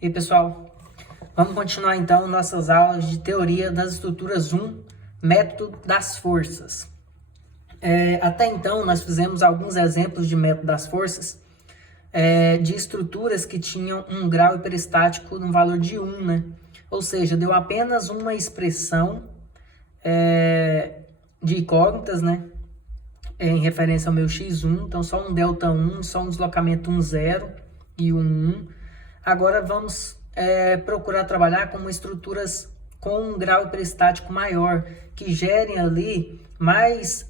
E aí, pessoal, vamos continuar então nossas aulas de teoria das estruturas 1, método das forças. Até então, nós fizemos alguns exemplos de método das forças de estruturas que tinham um grau hiperestático no valor de 1, né? Ou seja, deu apenas uma expressão de incógnitas, né? Em referência ao meu x1, então só um delta 1, só um deslocamento 1, 0 e 1, 1. Agora vamos procurar trabalhar com estruturas com um grau hiperestático maior, que gerem ali mais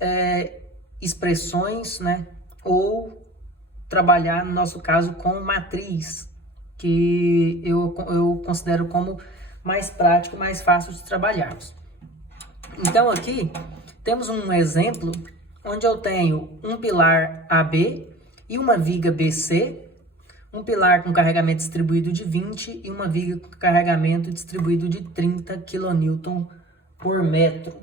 expressões, né? Ou trabalhar, no nosso caso, com matriz, que eu considero como mais prático, mais fácil de trabalharmos. Então aqui temos um exemplo onde eu tenho um pilar AB e uma viga BC, um pilar com carregamento distribuído de 20 e uma viga com carregamento distribuído de 30 kN por metro.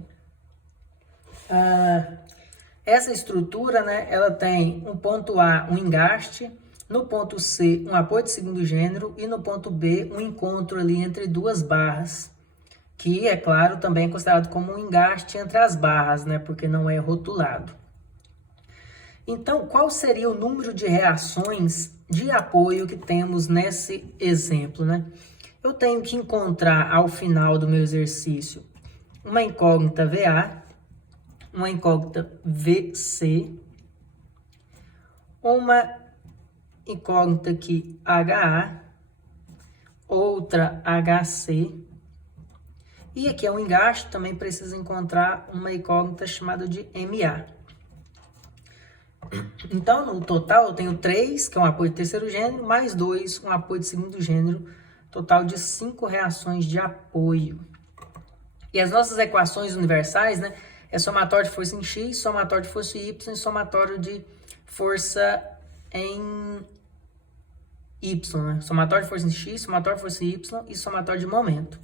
Essa estrutura, né, ela tem no ponto A um engaste, no ponto C um apoio de segundo gênero e no ponto B um encontro ali entre duas barras, que é claro também é considerado como um engaste entre as barras, né, porque não é rotulado. Então, qual seria o número de reações de apoio que temos nesse exemplo, né? Eu tenho que encontrar ao final do meu exercício uma incógnita VA, uma incógnita VC, uma incógnita aqui HA, outra HC, e aqui é um engaste, também precisa encontrar uma incógnita chamada de MA. Então, no total, eu tenho 3, que é um apoio de terceiro gênero, mais 2, um apoio de segundo gênero, total de 5 reações de apoio. E as nossas equações universais, né, é somatório de força em X, somatório de força em Y e somatório de força em Y, né? Somatório de força em X, somatório de força em Y e somatório de momento.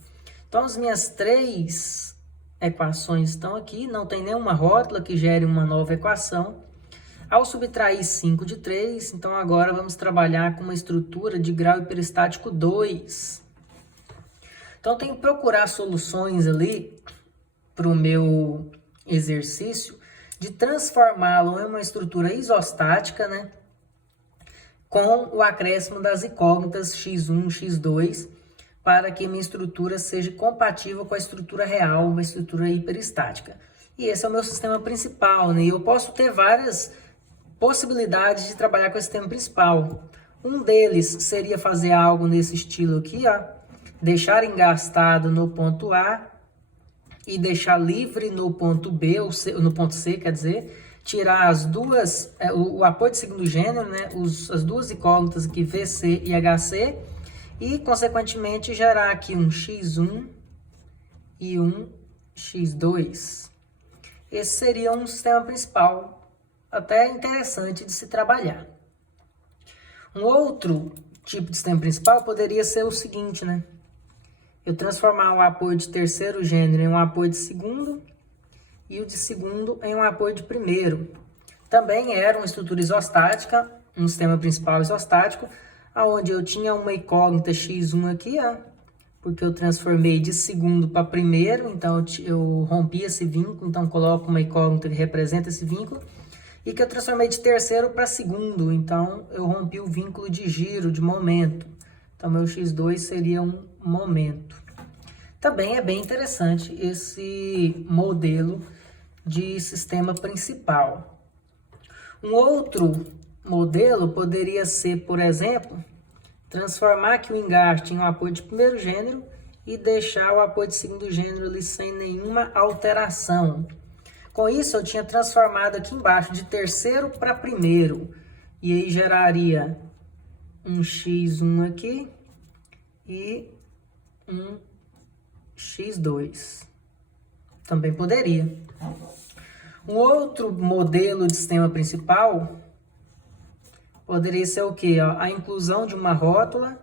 Então, as minhas 3 equações estão aqui, não tem nenhuma rótula que gere uma nova equação. Ao subtrair 5 de 3, então agora vamos trabalhar com uma estrutura de grau hiperestático 2. Então, eu tenho que procurar soluções ali para o meu exercício de transformá-lo em uma estrutura isostática, né? Com o acréscimo das incógnitas x1, x2, para que minha estrutura seja compatível com a estrutura real, uma estrutura hiperestática. E esse é o meu sistema principal, né? E eu posso ter várias possibilidades de trabalhar com esse sistema principal. Um deles seria fazer algo nesse estilo aqui, ó, deixar engastado no ponto A e deixar livre no ponto B, ou no ponto C, quer dizer, tirar as duas, o apoio de segundo gênero, né, as duas incógnitas aqui, VC e HC, e, consequentemente, gerar aqui um x1 e um x2. Esse seria um sistema principal, até interessante de se trabalhar. Um outro tipo de sistema principal poderia ser o seguinte, né? Eu transformar um apoio de terceiro gênero em um apoio de segundo e o de segundo em um apoio de primeiro. Também era uma estrutura isostática, um sistema principal isostático, onde eu tinha uma incógnita x1 aqui, ó, porque eu transformei de segundo para primeiro, então eu rompi esse vínculo, então coloco uma incógnita que representa esse vínculo, e que eu transformei de terceiro para segundo, então eu rompi o vínculo de giro, de momento. Então, meu x2 seria um momento. Também é bem interessante esse modelo de sistema principal. Um outro modelo poderia ser, por exemplo, transformar aqui o engaste em um apoio de primeiro gênero e deixar o apoio de segundo gênero ali sem nenhuma alteração. Com isso, eu tinha transformado aqui embaixo de terceiro para primeiro. E aí geraria um x1 aqui e um x2. Também poderia. Um outro modelo de sistema principal poderia ser o quê? A inclusão de uma rótula,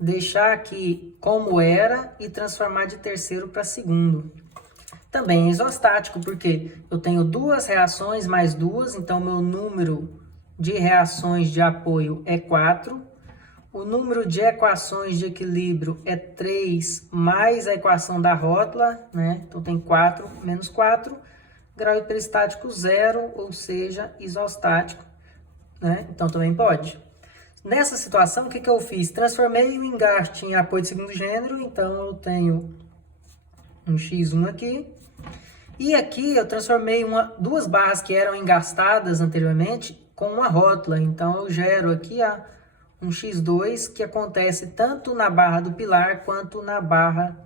deixar aqui como era e transformar de terceiro para segundo. Também é isostático, porque eu tenho duas reações mais duas, então meu número de reações de apoio é 4. o número de equações de equilíbrio é 3 mais a equação da rótula, né? Então tem 4 menos 4, grau hiperestático 0, ou seja, isostático, né? Então também pode. Nessa situação, o que eu fiz? Transformei o engaste em apoio de segundo gênero, então eu tenho um X1 aqui. E aqui eu transformei duas barras que eram engastadas anteriormente com uma rótula. Então eu gero aqui um X2 que acontece tanto na barra do pilar quanto na barra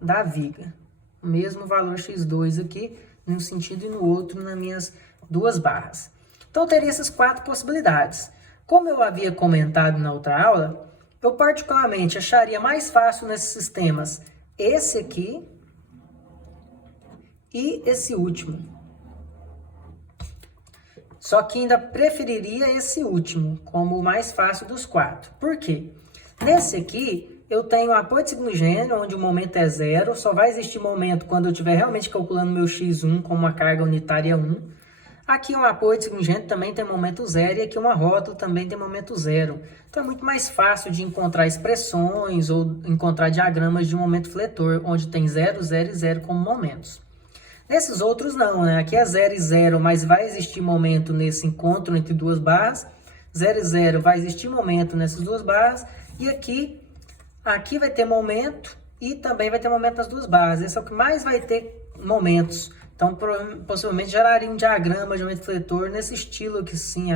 da viga. O mesmo valor X2 aqui, num sentido e no outro, nas minhas duas barras. Então eu teria essas 4 possibilidades. Como eu havia comentado na outra aula, eu particularmente acharia mais fácil nesses sistemas esse aqui e esse último. Só que ainda preferiria esse último como o mais fácil dos 4. Por quê? Nesse aqui, eu tenho apoio de segundo gênero, onde o momento é 0. Só vai existir momento quando eu estiver realmente calculando meu x1 como uma carga unitária 1. Aqui um apoio de segundo gênero também tem momento 0 e aqui uma rótula também tem momento 0. Então é muito mais fácil de encontrar expressões ou encontrar diagramas de momento fletor, onde tem 0, 0 e 0 como momentos. Nesses outros não, né? Aqui é 0 e 0, mas vai existir momento nesse encontro entre duas barras. 0 e 0 vai existir momento nessas duas barras. E aqui vai ter momento e também vai ter momento nas duas barras. Esse é o que mais vai ter momentos. Então, possivelmente geraria um diagrama de momento fletor nesse estilo aqui, sim.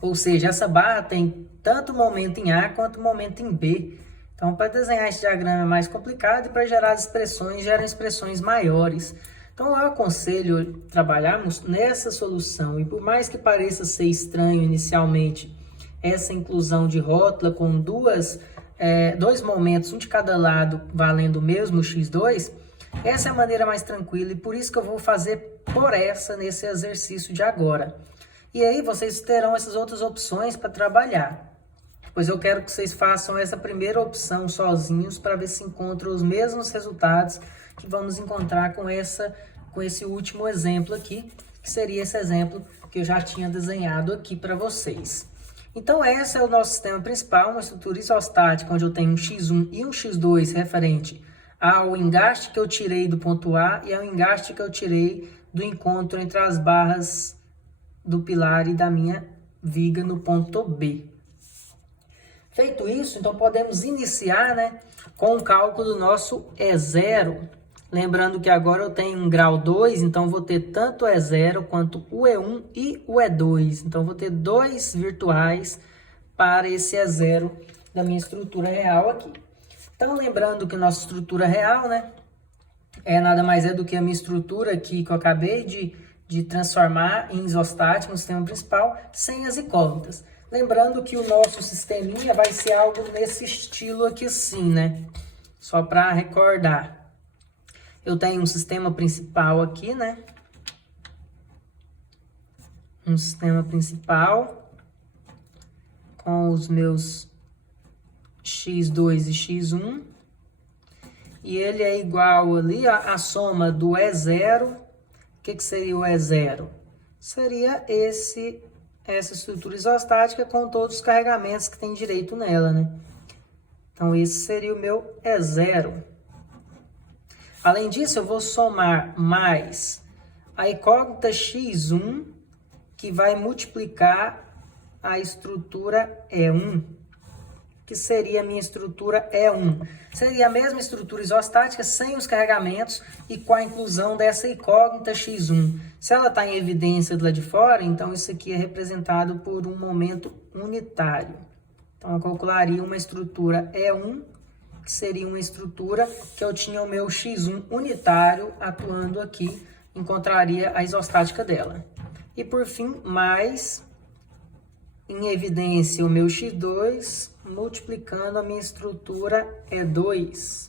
Ou seja, essa barra tem tanto momento em A quanto momento em B. Então, para desenhar esse diagrama é mais complicado e para gerar as expressões, geram expressões maiores. Então, eu aconselho trabalharmos nessa solução. E por mais que pareça ser estranho inicialmente essa inclusão de rótula com dois momentos, um de cada lado, valendo o mesmo x2, essa é a maneira mais tranquila e por isso que eu vou fazer nesse exercício de agora. E aí vocês terão essas outras opções para trabalhar. Pois eu quero que vocês façam essa primeira opção sozinhos para ver se encontram os mesmos resultados que vamos encontrar com esse último exemplo aqui, que seria esse exemplo que eu já tinha desenhado aqui para vocês. Então esse é o nosso sistema principal, uma estrutura isostática onde eu tenho um x1 e um x2 referente ao engaste que eu tirei do ponto A e ao engaste que eu tirei do encontro entre as barras do pilar e da minha viga no ponto B. Feito isso, então podemos iniciar, né, com o cálculo do nosso E0. Lembrando que agora eu tenho um grau 2, então vou ter tanto o E0 quanto o E1 e o E2. Então vou ter 2 virtuais para esse E0 da minha estrutura real aqui. Então, lembrando que nossa estrutura real, né, nada mais do que a minha estrutura aqui que eu acabei de transformar em isostática no sistema principal, sem as incógnitas. Lembrando que o nosso sisteminha vai ser algo nesse estilo aqui sim, né? Só para recordar. Eu tenho um sistema principal aqui, né? Um sistema principal com os meus x2 e x1, e ele é igual ali a soma do E0. O que seria o E0? Seria essa estrutura isostática com todos os carregamentos que tem direito nela, né? Então, esse seria o meu E0. Além disso, eu vou somar mais a incógnita x1, que vai multiplicar a estrutura E1, que seria a minha estrutura E1. Seria a mesma estrutura isostática sem os carregamentos e com a inclusão dessa incógnita x1. Se ela está em evidência do lado de fora, então isso aqui é representado por um momento unitário. Então eu calcularia uma estrutura E1, que seria uma estrutura que eu tinha o meu x1 unitário atuando aqui, encontraria a isostática dela. E por fim, mais em evidência o meu x2, multiplicando a minha estrutura E2,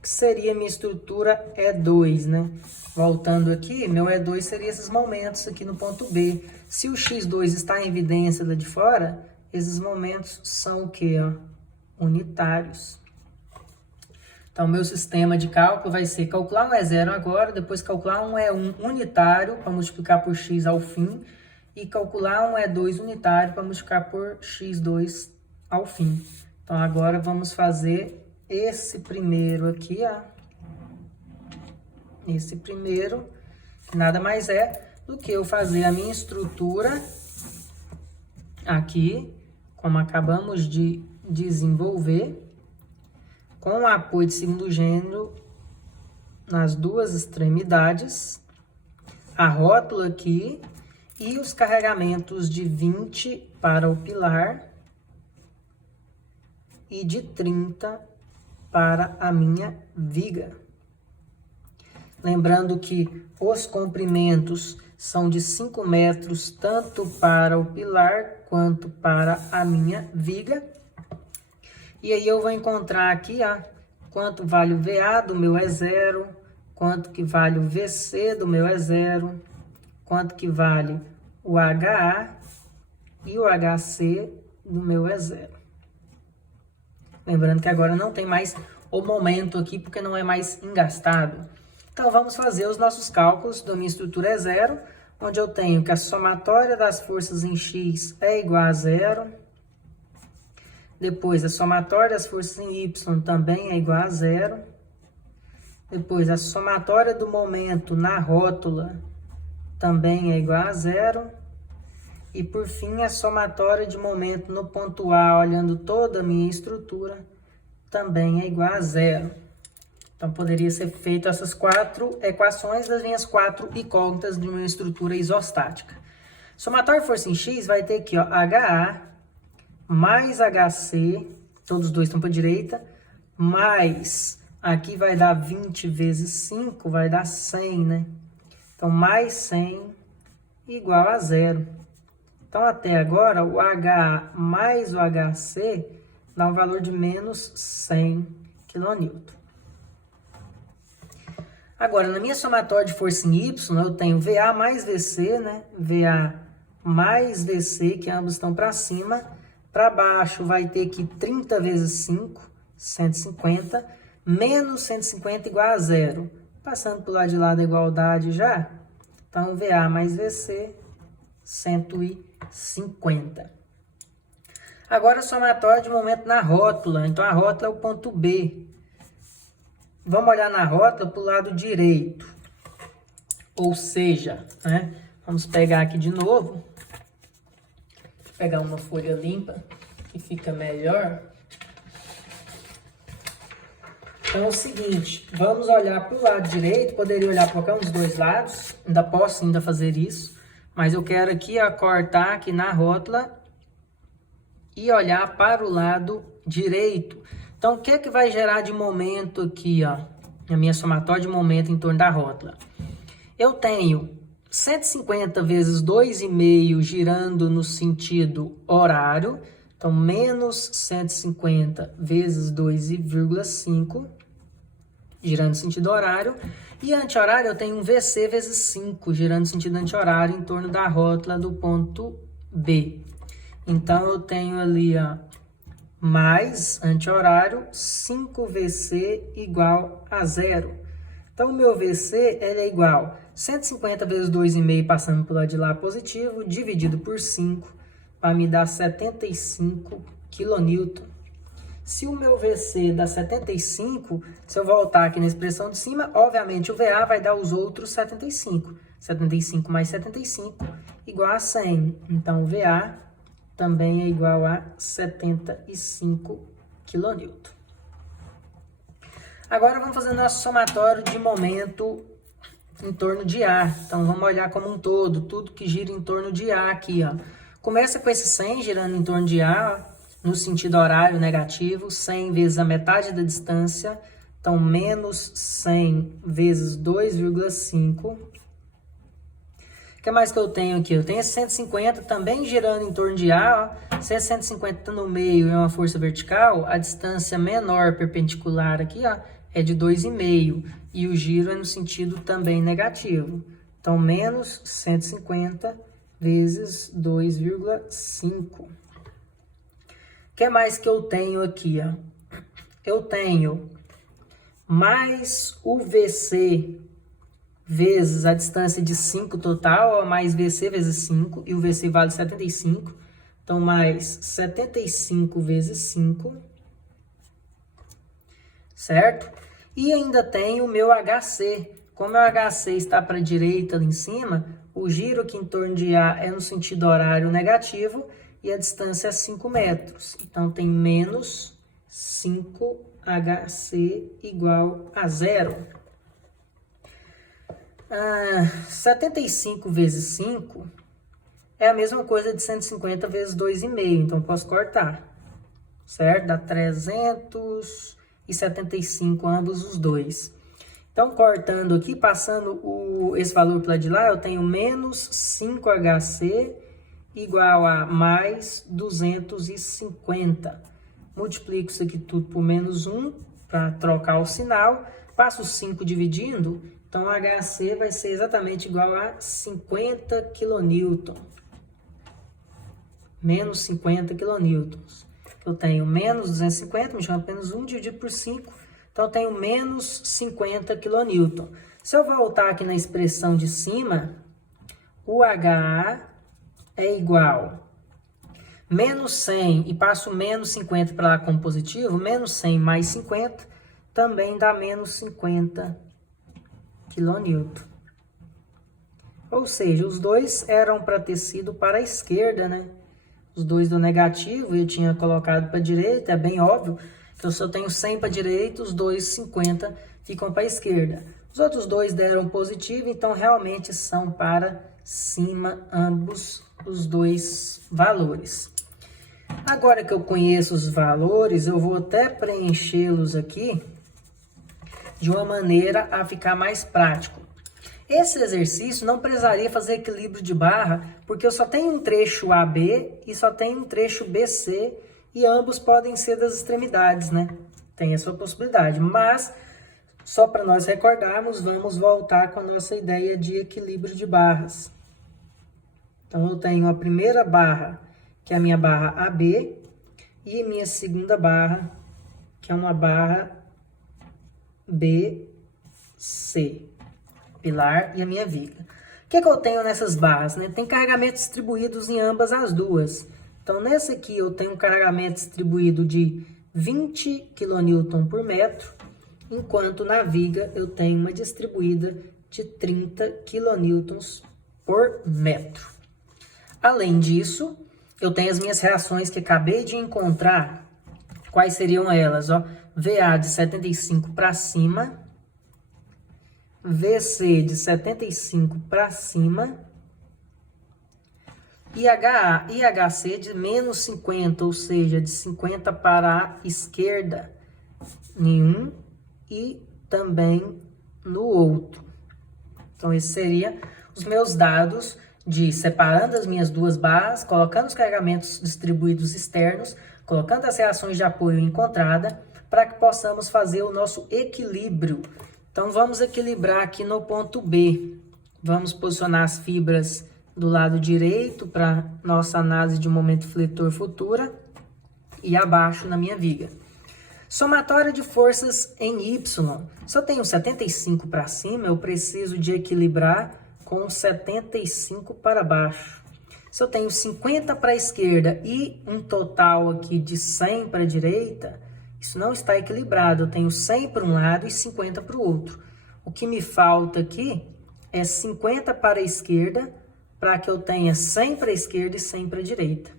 que seria a minha estrutura E2, né? Voltando aqui, meu E2 seria esses momentos aqui no ponto B. Se o x2 está em evidência lá de fora, esses momentos são o quê? Unitários. Então, meu sistema de cálculo vai ser calcular um E0 agora, depois calcular um E1 unitário para multiplicar por x ao fim, e calcular um E2 unitário para multiplicar por x2 ao fim. Então, agora vamos fazer esse primeiro aqui, ó. Esse primeiro, que nada mais é do que eu fazer a minha estrutura aqui, como acabamos de desenvolver, com o apoio de segundo gênero nas duas extremidades, a rótula aqui e os carregamentos de 20 para o pilar e de 30 para a minha viga. Lembrando que os comprimentos são de 5 metros, tanto para o pilar quanto para a minha viga. E aí eu vou encontrar aqui, ó, quanto vale o VA do meu E0, quanto que vale o VC do meu E0, quanto que vale o HA e o HC do meu E0. Lembrando que agora não tem mais o momento aqui, porque não é mais engastado. Então, vamos fazer os nossos cálculos da minha estrutura E0, onde eu tenho que a somatória das forças em X é igual a 0. Depois, a somatória das forças em Y também é igual a 0. Depois, a somatória do momento na rótula também é igual a 0. E, por fim, a somatória de momento no ponto A, olhando toda a minha estrutura, também é igual a 0. Então, poderia ser feito essas 4 equações das minhas 4 incógnitas de uma estrutura isostática. Somatório de força em X vai ter aqui, ó, HA mais HC, todos os dois estão para a direita, mais, aqui vai dar 20 vezes 5, vai dar 100, né? Então, mais 100 igual a 0. Então, até agora, o HA mais o HC dá um valor de menos 100 kN. Agora, na minha somatória de força em Y, eu tenho VA mais VC, né? VA mais VC, que ambos estão para cima. Para baixo vai ter que 30 vezes 5, 150, menos 150 igual a 0. Passando para o lado de lá da igualdade já. Então, VA mais VC, 150. Agora, somatória de momento na rótula. Então, a rótula é o ponto B. Vamos olhar na rótula para o lado direito. Ou seja, né? Vamos pegar aqui de novo. Vou pegar uma folha limpa, que fica melhor. Então é o seguinte, vamos olhar para o lado direito. Poderia olhar para qualquer um dos dois lados. Ainda posso fazer isso. Mas eu quero aqui cortar aqui na rótula e olhar para o lado direito. Então, o que é que vai gerar de momento aqui, ó, a minha somatória de momento em torno da rótula? Eu tenho 150 vezes 2,5 girando no sentido horário. Então, menos 150 vezes 2,5 girando no sentido horário. E anti-horário eu tenho um VC vezes 5 girando no sentido anti-horário em torno da rótula do ponto B. Então, eu tenho ali, ó, mais anti-horário, 5VC igual a 0. Então, o meu VC ele é igual a 150 vezes 2,5 passando pelo lado de lá positivo, dividido por 5, vai me dar 75 kN. Se o meu VC dá 75, se eu voltar aqui na expressão de cima, obviamente o VA vai dar os outros 75. 75 mais 75 igual a 100. Então, o VA também é igual a 75 kN. Agora vamos fazer nosso somatório de momento em torno de A. Então vamos olhar como um todo, tudo que gira em torno de A aqui, ó. Começa com esse 100 girando em torno de A, ó, no sentido horário negativo, 100 vezes a metade da distância, então menos 100 vezes 2,5. O que mais que eu tenho aqui? Eu tenho esse 150 também girando em torno de A, ó. Se esse 150 está no meio e é uma força vertical, a distância menor perpendicular aqui, ó, é de 2,5. E o giro é no sentido também negativo. Então, menos 150 vezes 2,5. O que mais que eu tenho aqui, ó? Eu tenho mais o VC vezes a distância de 5 total, ó, mais VC vezes 5, e o VC vale 75. Então, mais 75 vezes 5, certo? E ainda tem o meu HC. Como o meu HC está para a direita ali em cima, o giro aqui em torno de A é no sentido horário negativo e a distância é 5 metros. Então, tem menos 5HC igual a 0. 75 vezes 5 é a mesma coisa de 150 vezes 2,5. Então, eu posso cortar, certo? Dá 375 ambos os dois. Então, cortando aqui, passando esse valor para de lá, eu tenho menos 5HC igual a mais 250. Multiplico isso aqui tudo por menos 1 para trocar o sinal. Passo 5 dividindo, então HC vai ser exatamente igual a 50 kN. Menos 50 kN. Eu tenho menos 250, me chama apenas 1 dividido por 5. Então, eu tenho menos 50 kN. Se eu voltar aqui na expressão de cima, o HA é igual menos 100 e passo menos 50 para lá como positivo, menos 100 mais 50 também dá menos 50 kN. Ou seja, os dois eram para ter sido para a esquerda, né? Os dois do negativo eu tinha colocado para a direita, é bem óbvio. Então, se eu tenho 100 para a direita, os dois 50 ficam para a esquerda. Os outros dois deram positivo, então realmente são para cima ambos os dois valores. Agora que eu conheço os valores, eu vou até preenchê-los aqui de uma maneira a ficar mais prático. Esse exercício não precisaria fazer equilíbrio de barra, porque eu só tenho um trecho AB e só tenho um trecho BC, e ambos podem ser das extremidades, né? Tem essa possibilidade, mas só para nós recordarmos, vamos voltar com a nossa ideia de equilíbrio de barras. Então, eu tenho a primeira barra, que é a minha barra AB, e a minha segunda barra, que é uma barra BC, pilar e a minha viga. O que eu tenho nessas barras, né? Tem carregamentos distribuídos em ambas as duas. Então, nessa aqui eu tenho um carregamento distribuído de 20 kN por metro, enquanto na viga eu tenho uma distribuída de 30 kN por metro. Além disso, eu tenho as minhas reações que acabei de encontrar. Quais seriam elas? Ó, VA de 75 para cima, VC de 75 para cima, e HA e HC de menos 50, ou seja, de 50 para a esquerda, em um e também no outro. Então, esses seriam os meus dados de separando as minhas duas barras, colocando os carregamentos distribuídos externos, colocando as reações de apoio encontrada, para que possamos fazer o nosso equilíbrio. Então, vamos equilibrar aqui no ponto B. Vamos posicionar as fibras do lado direito para nossa análise de momento fletor futura e abaixo na minha viga. Somatória de forças em Y. Se eu tenho 75 para cima, eu preciso de equilibrar com 75 para baixo. Se eu tenho 50 para a esquerda e um total aqui de 100 para a direita, isso não está equilibrado. Eu tenho 100 para um lado e 50 para o outro. O que me falta aqui é 50 para a esquerda, para que eu tenha 100 para a esquerda e 100 para a direita.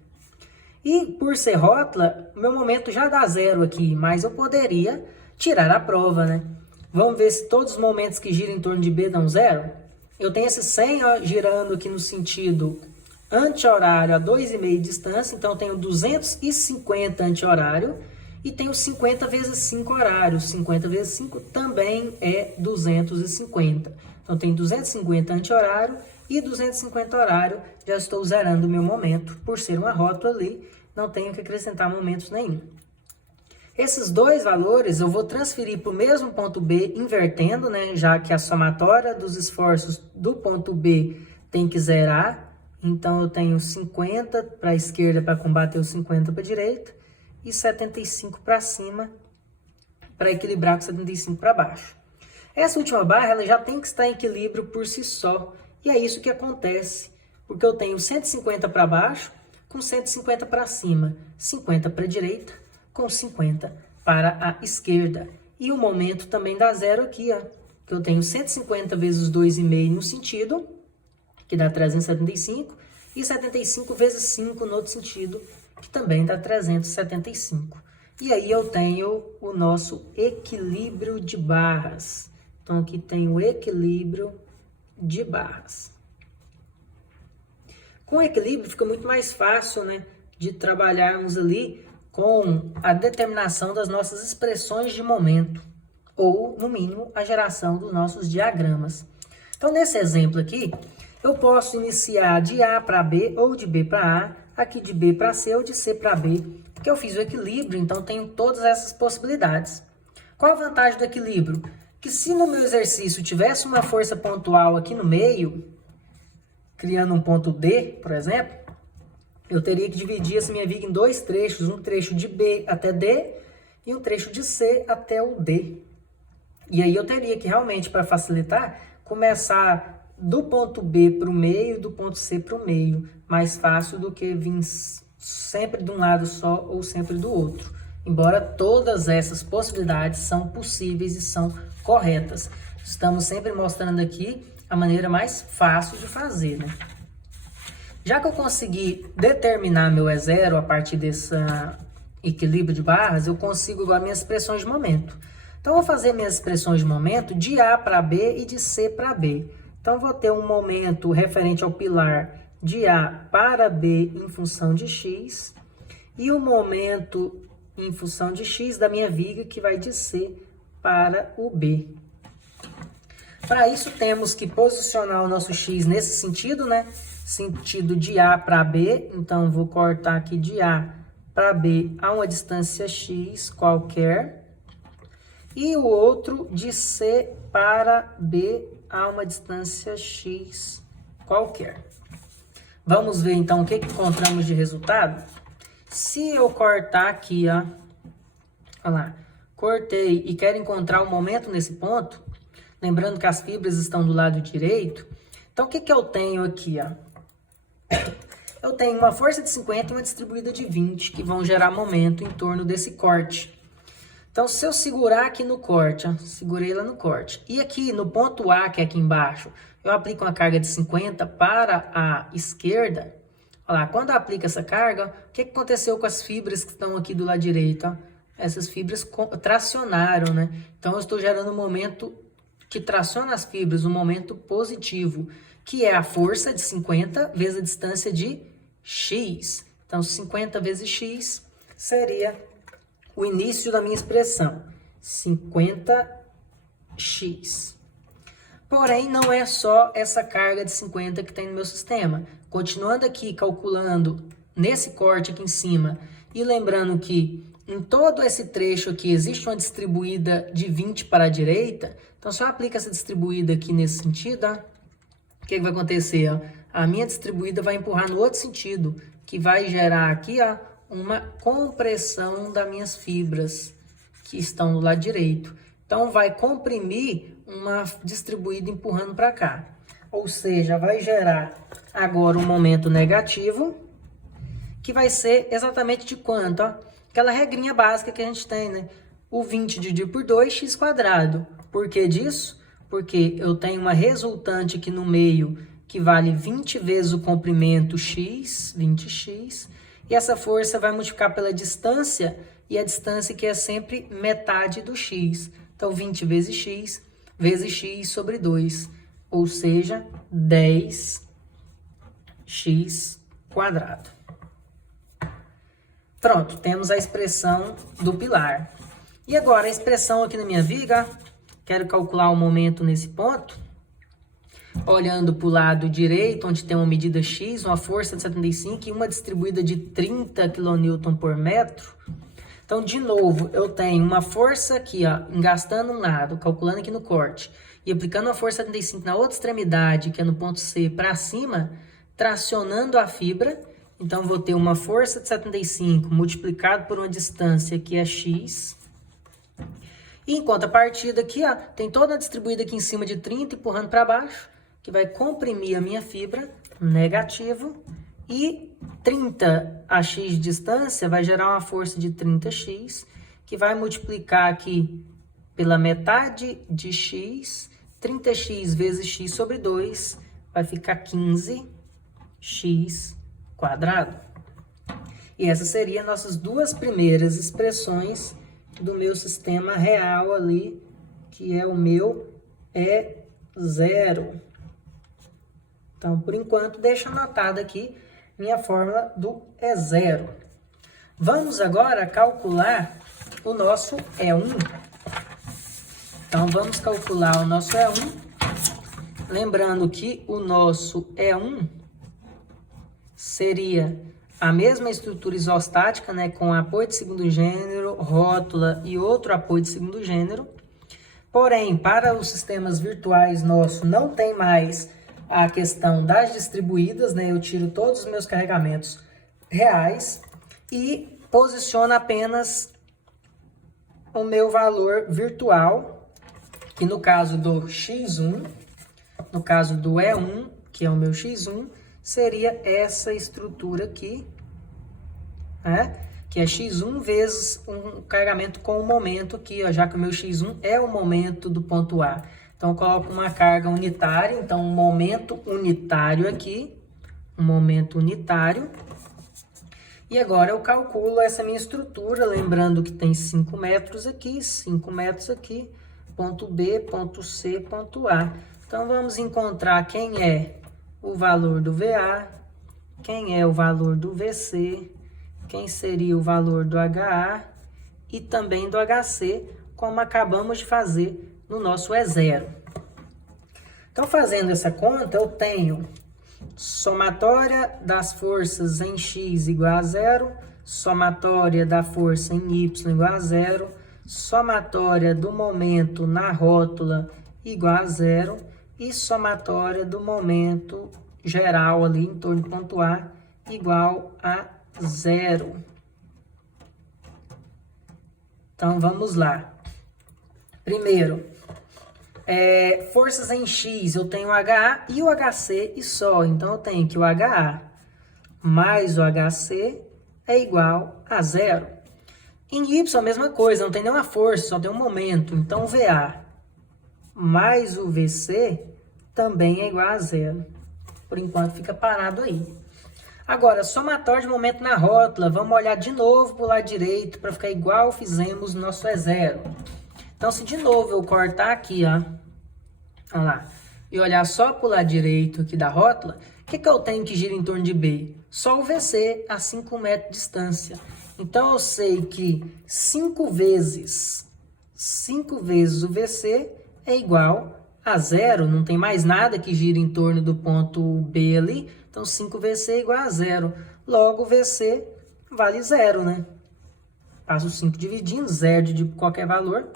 E por ser rótula, meu momento já dá zero aqui, mas eu poderia tirar a prova, né? Vamos ver se todos os momentos que giram em torno de B dão zero? Eu tenho esse 100 ó, girando aqui no sentido anti-horário a 2,5 de distância, então eu tenho 250 anti-horário e tenho 50 vezes 5 horários. 50 vezes 5 também é 250. Então, tem 250 anti-horário e 250 horário. Já estou zerando o meu momento. Por ser uma rótula ali, não tenho que acrescentar momentos nenhum. Esses dois valores eu vou transferir para o mesmo ponto B, invertendo, né? Já que a somatória dos esforços do ponto B tem que zerar. Então, eu tenho 50 para a esquerda para combater os 50 para a direita e 75 para cima para equilibrar com 75 para baixo. Essa última barra ela já tem que estar em equilíbrio por si só. E é isso que acontece, porque eu tenho 150 para baixo com 150 para cima, 50 para a direita com 50 para a esquerda. E o momento também dá zero aqui, ó, que eu tenho 150 vezes 2,5 no sentido, que dá 375, e 75 vezes 5 no outro sentido, que também dá 375. E aí eu tenho o nosso equilíbrio de barras. Então aqui tem o equilíbrio de barras. Com equilíbrio fica muito mais fácil, né, de trabalharmos ali com a determinação das nossas expressões de momento, ou, no mínimo, a geração dos nossos diagramas. Então, nesse exemplo aqui, eu posso iniciar de A para B ou de B para A, aqui de B para C ou de C para B, porque eu fiz o equilíbrio, então tenho todas essas possibilidades. Qual a vantagem do equilíbrio? Que se no meu exercício tivesse uma força pontual aqui no meio, criando um ponto D, por exemplo, eu teria que dividir essa minha viga em dois trechos, um trecho de B até D e um trecho de C até o D. E aí eu teria que realmente, para facilitar, começar do ponto B para o meio e do ponto C para o meio. Mais fácil do que vir sempre de um lado só ou sempre do outro. Embora todas essas possibilidades são possíveis e são corretas. Estamos sempre mostrando aqui a maneira mais fácil de fazer, né? Já que eu consegui determinar meu E0 a partir desse equilíbrio de barras, eu consigo agora minhas expressões de momento. Então, eu vou fazer minhas expressões de momento de A para B e de C para B. Então, eu vou ter um momento referente ao pilar de A para B em função de X e um momento em função de X da minha viga que vai de C para o B. Para isso, temos que posicionar o nosso X nesse sentido, né? Sentido de A para B. Então, vou cortar aqui de A para B a uma distância X qualquer. E o outro de C para B a uma distância X qualquer. Vamos ver, então, o que encontramos de resultado? Se eu cortar aqui, ó. Olha lá. Cortei e quero encontrar o momento nesse ponto. Lembrando que as fibras estão do lado direito. Então, o que eu tenho aqui, ó? Eu tenho uma força de 50 e uma distribuída de 20, que vão gerar momento em torno desse corte. Então, se eu segurar aqui no corte, ó, segurei lá no corte, e aqui no ponto A, que é aqui embaixo, eu aplico uma carga de 50 para a esquerda, olha lá, quando eu aplico essa carga, o que aconteceu com as fibras que estão aqui do lado direito? Ó? Essas fibras tracionaram, né? Então, eu estou gerando um momento que traciona as fibras, um momento positivo, que é a força de 50 vezes a distância de x. Então, 50 vezes x seria o início da minha expressão, 50x. Porém, não é só essa carga de 50 que tem no meu sistema. Continuando aqui, calculando nesse corte aqui em cima, e lembrando que em todo esse trecho aqui existe uma distribuída de 20 para a direita, então se eu aplico essa distribuída aqui nesse sentido, ó, o que vai acontecer? Ó? A minha distribuída vai empurrar no outro sentido, que vai gerar aqui, ó, uma compressão das minhas fibras que estão do lado direito. Então, vai comprimir uma distribuída empurrando para cá. Ou seja, vai gerar agora um momento negativo, que vai ser exatamente de quanto? Ó? Aquela regrinha básica que a gente tem, né? O 20 dividido por 2, x quadrado. Por que disso? Porque eu tenho uma resultante aqui no meio que vale 20 vezes o comprimento x, 20x, e essa força vai multiplicar pela distância, e a distância que é sempre metade do x. Então, 20 vezes x sobre 2, ou seja, 10x quadrado. Pronto, temos a expressão do pilar. E agora, a expressão aqui na minha viga, quero calcular o momento nesse ponto. Olhando para o lado direito, onde tem uma medida x, uma força de 75 e uma distribuída de 30 kN por metro. Então, de novo, eu tenho uma força aqui, ó, engastando um lado, calculando aqui no corte, e aplicando a força 75 na outra extremidade, que é no ponto C, para cima, tracionando a fibra. Então, vou ter uma força de 75 multiplicado por uma distância que é x. E em contrapartida aqui, ó, tem toda distribuída aqui em cima de 30, empurrando para baixo, que vai comprimir a minha fibra, negativo, e 30 a x de distância vai gerar uma força de 30x, que vai multiplicar aqui pela metade de x, 30x vezes x sobre 2, vai ficar 15x quadrado. E essas seriam nossas duas primeiras expressões do meu sistema real ali, que é o meu E0. Então, por enquanto, deixa anotado aqui minha fórmula do E0. Vamos agora calcular o nosso E1. Então, vamos calcular o nosso E1. Lembrando que o nosso E1 seria a mesma estrutura isostática, né, com apoio de segundo gênero, rótula e outro apoio de segundo gênero. Porém, para os sistemas virtuais nossos, não tem mais a questão das distribuídas, né? Eu tiro todos os meus carregamentos reais e posiciono apenas o meu valor virtual, que no caso do x1, no caso do E1, que é o meu x1, seria essa estrutura aqui, né? Que é x1 vezes um carregamento com o momento aqui, ó, já que o meu x1 é o momento do ponto A. Então, eu coloco uma carga unitária, então um momento unitário aqui, um momento unitário. E agora eu calculo essa minha estrutura, lembrando que tem 5 metros aqui, 5 metros aqui, ponto B, ponto C, ponto A. Então, vamos encontrar quem é o valor do VA, quem é o valor do VC, quem seria o valor do HA e também do HC, como acabamos de fazer no nosso E0. Então, fazendo essa conta, eu tenho somatória das forças em x igual a 0, somatória da força em y igual a 0, somatória do momento na rótula igual a 0 e somatória do momento geral ali em torno do ponto A igual a 0. Então, vamos lá. Primeiro, forças em x, eu tenho o HA e o HC e só. Então, eu tenho que o HA mais o HC é igual a 0. Em y, a mesma coisa, não tem nenhuma força, só tem um momento. Então, o VA mais o VC também é igual a 0. Por enquanto, fica parado aí. Agora, somatório de momento na rótula. Vamos olhar de novo para o lado direito para ficar igual fizemos no nosso E0. Então, se de novo eu cortar aqui, ó, olha lá, e olhar só para o lado direito aqui da rótula, o que eu tenho que gira em torno de B? Só o VC a 5 metros de distância. Então, eu sei que 5 vezes o VC é igual a 0. Não tem mais nada que gira em torno do ponto B ali. Então, 5VC é igual a 0. Logo, VC vale 0, né? Passo 5 dividindo, 0 de qualquer valor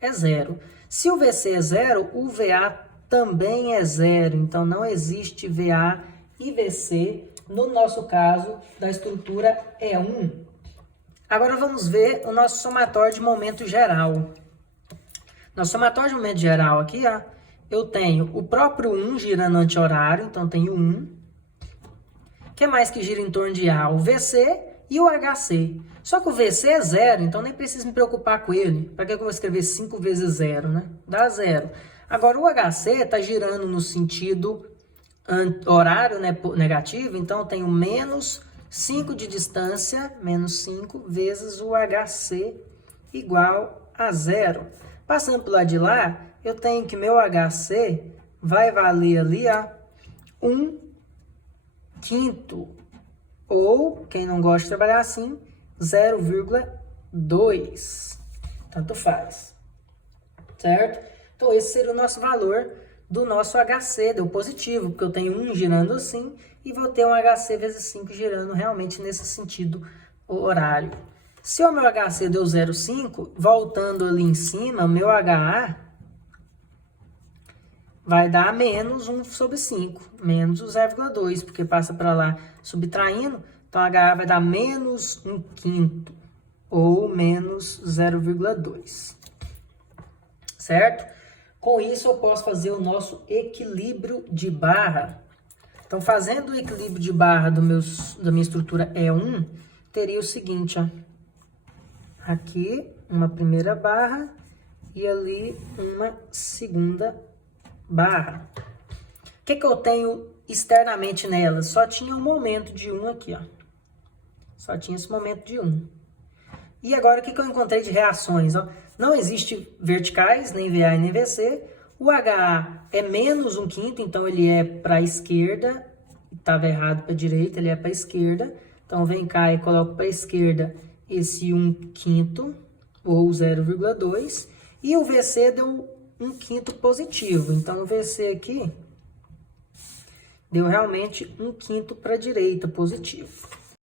é 0. Se o VC é 0, o VA também é 0. Então, não existe VA e VC no nosso caso da estrutura E1. Agora, vamos ver o nosso somatório de momento geral. No somatório de momento geral aqui, ó, eu tenho o próprio 1 girando anti-horário, então tenho 1. O que mais que gira em torno de A? O VC e o HC. Só que o VC é 0, então nem preciso me preocupar com ele. Para que eu vou escrever 5 vezes 0, né? Dá 0. Agora, o HC está girando no sentido horário, né, negativo, então eu tenho menos 5 de distância, menos 5, vezes o HC igual a 0. Passando para o lado de lá, eu tenho que meu HC vai valer ali, ó, 1/5. Ou, quem não gosta de trabalhar assim, 0,2. Tanto faz. Certo? Então, esse seria o nosso valor do nosso HC. Deu positivo, porque eu tenho 1 girando assim e vou ter um HC vezes 5 girando realmente nesse sentido horário. Se o meu HC deu 0,5, voltando ali em cima, o meu HA vai dar menos 1 sobre 5, menos o 0,2, porque passa para lá subtraindo, então HA vai dar menos 1/5, ou menos 0,2. certo? Com isso, eu posso fazer o nosso equilíbrio de barra. Então, fazendo o equilíbrio de barra da minha estrutura E1, teria o seguinte, ó. Aqui, uma primeira barra e ali uma segunda barra. O que eu tenho externamente nela? Só tinha um momento de 1 aqui, ó. Só tinha esse momento de 1. E agora, o que eu encontrei de reações? Ó? Não existe verticais, nem VA e nem VC. O HA é menos 1/5, então ele é para a esquerda. Estava errado para a direita, ele é para a esquerda. Então, vem cá e coloco para a esquerda esse 1/5, ou 0,2. E o VC deu 1/5 positivo. Então, o VC aqui deu realmente 1/5 para a direita, positivo.